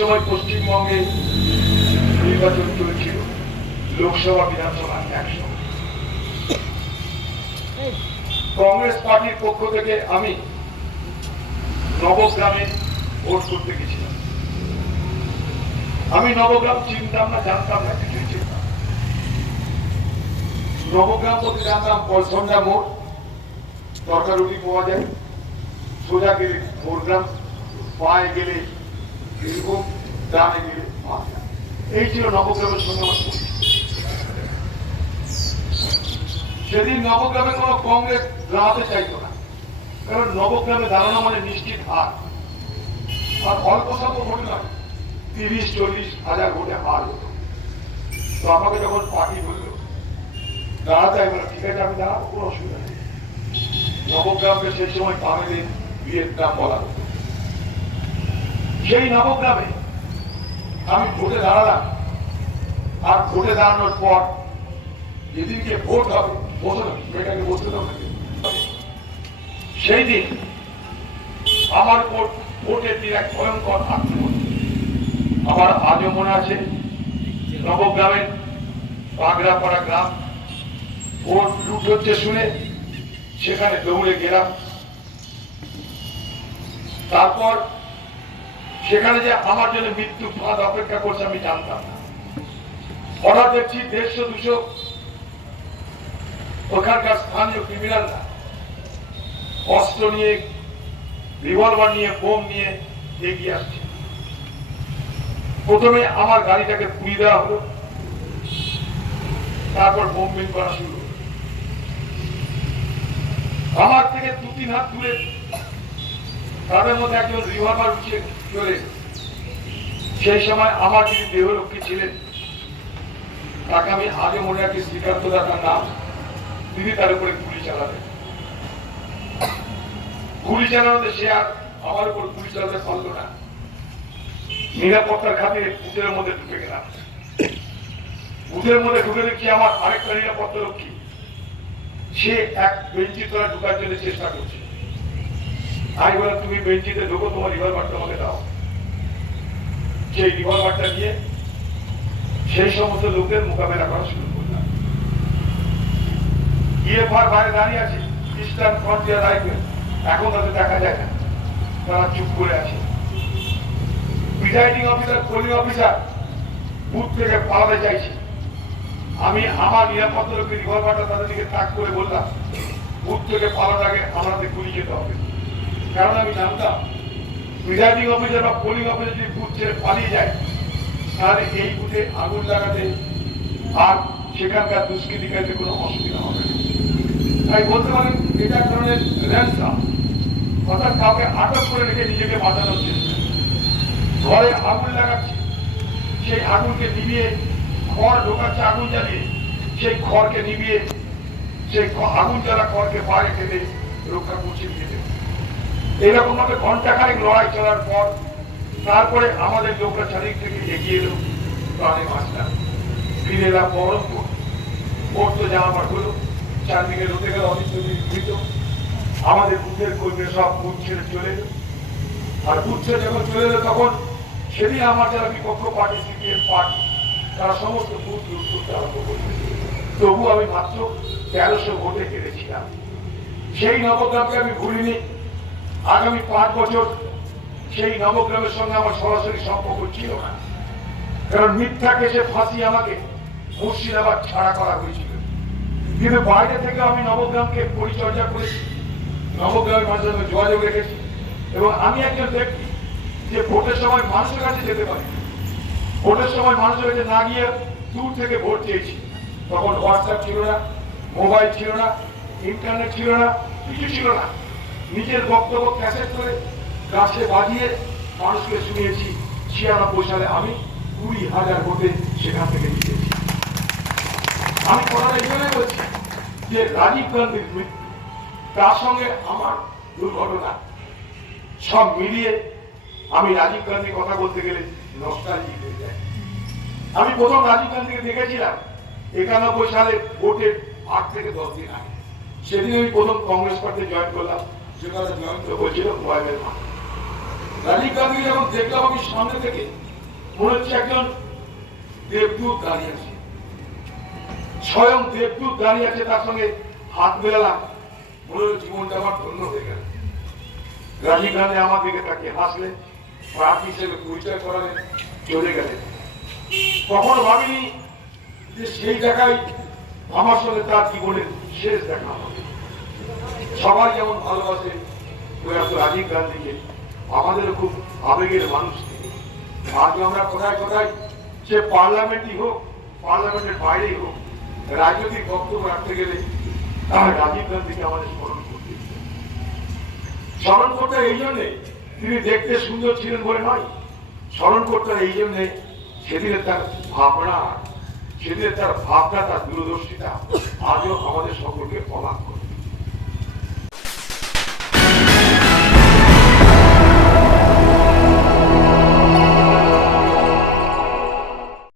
সময় পশ্চিমবঙ্গে নির্বাচন চলেছিল। লোকসভা, বিধানসভা একসঙ্গে। কংগ্রেস পার্টির পক্ষ থেকে আমি নবগ্রামে ভোট করতে গেছিলাম। আমি নবগ্রাম চিনতাম না, জানতাম না, কিছুই চিনতাম নবগ্রাম বলতে জানতাম পলসন্ডা মোড় তরকার রুটি পাওয়া যায়। সোজা গেলে ভোরগ্রাম পায়ে গেলে গেলে এই ছিল নবগ্রামের সঙ্গে আমার সেদিন নবগ্রামে কোনো কংগ্রেস দাঁড়াতে চাইতো না। কারণ নবগ্রামে দাঁড়ানো মানে নিশ্চিত হার। আর অল্প স্বল্প ভোট নয় তিরিশ চল্লিশ হাজার ভোটে হার হতো। তো আমাকে যখন পার্টি বলল দাঁড়াতে বললাম, ঠিক আছে আমি দাঁড়াবো কোনো অসুবিধা নেই। নবগ্রামকে সেই সময় তামিলের ভিয়েতনাম বলা হতো। সেই নবগ্রামে আমি ভোটে দাঁড়ালাম। আর ভোটে দাঁড়ানোর পর যেদিনকে ভোট হবে বসে মেয়েটাকে বসতে নাকি? সেই দিন আমার উপর ভোটের দিন এক ভয়ঙ্কর আক্রমণ। আমার আজও মনে আছে নবগ্রামের বাগড়াপাড়া গ্রাম। ভোট লুট হচ্ছে শুনে সেখানে দৌড়ে গেলাম। তারপর সেখানে যে আমার জন্য মৃত্যু ফাঁদ অপেক্ষা করছে, আমি জানতাম না। হঠাৎ দেখছি দেড়শো, দুশো ওখানকার স্থানীয় ক্রিমিনালরা অস্ত্র নিয়ে রিভলভার নিয়ে, বোম নিয়ে এগিয়ে আসছে। প্রথমে আমার গাড়িটাকে পুড়িয়ে দেওয়া হলো, তারপর বোম্বিং করা শুরু আমার থেকে দু তিন হাত দূরে তাদের মধ্যে একজন উঠে চলে। সেই সময় আমার যিনি দেহরক্ষী ছিলেন, তাকে আমি আগে মনে রাখি শ্রীকান্ত নাম। তিনি তার উপরে গুলি চালাবেন গুলি চালানোতে সে আর আমার উপর গুলি চালাতে পারল না। নিরাপত্তার খাতিরে বুথের মধ্যে ঢুকে গেলাম। বুথের মধ্যে ঢুকে দেখি আমার আরেকটা নিরাপত্তা রক্ষী সে এক বেঞ্চি তলা ঢুকার জন্য চেষ্টা করছে। আমি বললাম তুমি বেঞ্চিতে ঢুকো, তোমার রিভলভারটা আমাকে দাও। সেই রিভলভারটা নিয়ে সেই সমস্ত লোকদের মোকাবেলা করা শুরু করলাম। ইএফআর বাইরে দাঁড়িয়ে আছে ইস্টার্ন ফ্রন্টিয়ার রাইফেল এখন তাদের দেখা যায় না। তারা চুপ করে আছে। Presiding officer polling officer booth থেকে পালাতে চাইছে। আমি আমার নিরাপত্তা লোকের রিভলভারটা তাদের দিকে তাক করে বললাম, বুথ থেকে পালার আগে আমাদের গুলি যেতে হবে। কারণ আমি জানতাম প্রিজাইডিং অফিসার বা পোলিং অফিসার যদি বুথ ছেড়ে পালিয়ে যায়, তাহলে এই বুথে আগুন লাগাতে আর সেখানকার দুষ্কৃতিকারীদের কোনো অসুবিধা হবে তাই বলতে পারেন, এটা এক ধরনের র্যান্সাম অর্থাৎ কাউকে আটক করে রেখে নিজেকে বাঁচানোর চেষ্টা ঘরে আগুন লাগাচ্ছে, সেই আগুনকে নিবিয়ে খড় ঢোকাচ্ছে আগুন জ্বালিয়ে, সেই খড়কে নিবিয়ে সেই আগুন জ্বালা খড়কে বাইরে ফেলে রক্ষা করছে নিজেদের এইরকম ভাবে ঘণ্টা খানেক লড়াই চলার পর তারপরে আমাদের লোকরা চারিদিক থেকে এগিয়ে এলো প্রাণে বাঁচলাম ফিরে এলাম বহরমপুর ভোট তো যাওয়া আমার হলো, চারদিকে রোদে গেল মৃত। আমাদের বুথের কর্মীরা সব বুথ ছেড়ে চলে এলো। আর বুথ ছেড়ে যখন চলে এলো, তখন সেদিন আমার যারা বিপক্ষ পার্টি, সিপিএম পার্টি, তারা সমস্ত বুথ লুট করতে আরম্ভ করবে তবু আমি মাত্র তেরোশো ভোটে কেড়েছিলাম সেই নবগ্রামকে আমি ভুলিনি। আগামী পাঁচ বছর সেই নবগ্রামের সঙ্গে আমার সরাসরি সম্পর্ক ছিল না। কারণ মিথ্যা কেসে ফাঁসি আমাকে মুর্শিদাবাদ ছাড়া করা হয়েছিল। কিন্তু বাইরে থেকে আমি নবগ্রামকে পরিচর্যা করেছি নবগ্রামের মানুষের সঙ্গে যোগাযোগ রেখেছি এবং আমি একজন ব্যক্তি যে ভোটের সময় মানুষের কাছে যেতে পারি। ভোটের সময় মানুষের কাছে না গিয়ে দূর থেকে ভোট চেয়েছি। তখন হোয়াটসঅ্যাপ ছিল না, মোবাইল ছিল না, ইন্টারনেট ছিল না, কিছু ছিল না। নিজের বক্তব্য ক্যাসেট করে গাছে বাজিয়ে মানুষকে শুনিয়েছি। ছিয়ানব্বই সালে আমি কুড়ি হাজার ভোটে সেখান থেকে জিতেছি। আমি কথাটা এই জন্যই বলছি যে রাজীব গান্ধীর মৃত্যু তার সঙ্গে আমার দুর্ঘটনা, সব মিলিয়ে আমি রাজীব গান্ধীর কথা বলতে গেলে নস্টালজিক হয়ে যায় আমি প্রথম রাজীব গান্ধীকে দেখেছিলাম একানব্বই সালে ভোটের আট থেকে দশ দিন আগে। সেদিন আমি প্রথম কংগ্রেস পার্টি জয়েন করলাম। দেবদূত স্বয়ং দেবদূত দাঁড়িয়ে আছে, তার সঙ্গে হাত মনে আমার ধন্য হয়ে রাজীব আমার প্রার্থী হিসেবে পরিচয় চলে কখনো ভাবিনি যে সেই জায়গায় আমার সঙ্গে তার জীবনের শেষ দেখা হবে। সবাই যেমন ভালোবাসে প্রয়াত রাজীব গান্ধীকে, আমাদেরও খুব আবেগের মানুষ আজ আমরা কোথায় কোথায়, সে পার্লামেন্টই হোক, পার্লামেন্টের বাইরেই হোক, রাজনৈতিক বক্তব্য রাখতে গেলে রাজীব গান্ধীকে আমাদের স্মরণ করতে স্মরণ করতে এই জন্যে তিনি দেখতে সুন্দর ছিলেন বলে নয়। স্মরণ করতে এই জন্যে সেদিনের তার ভাবনা, সেদিনের তার ভাবনা, তার দূরদর্শিতা, আজও আমাদের সকলকে অবাক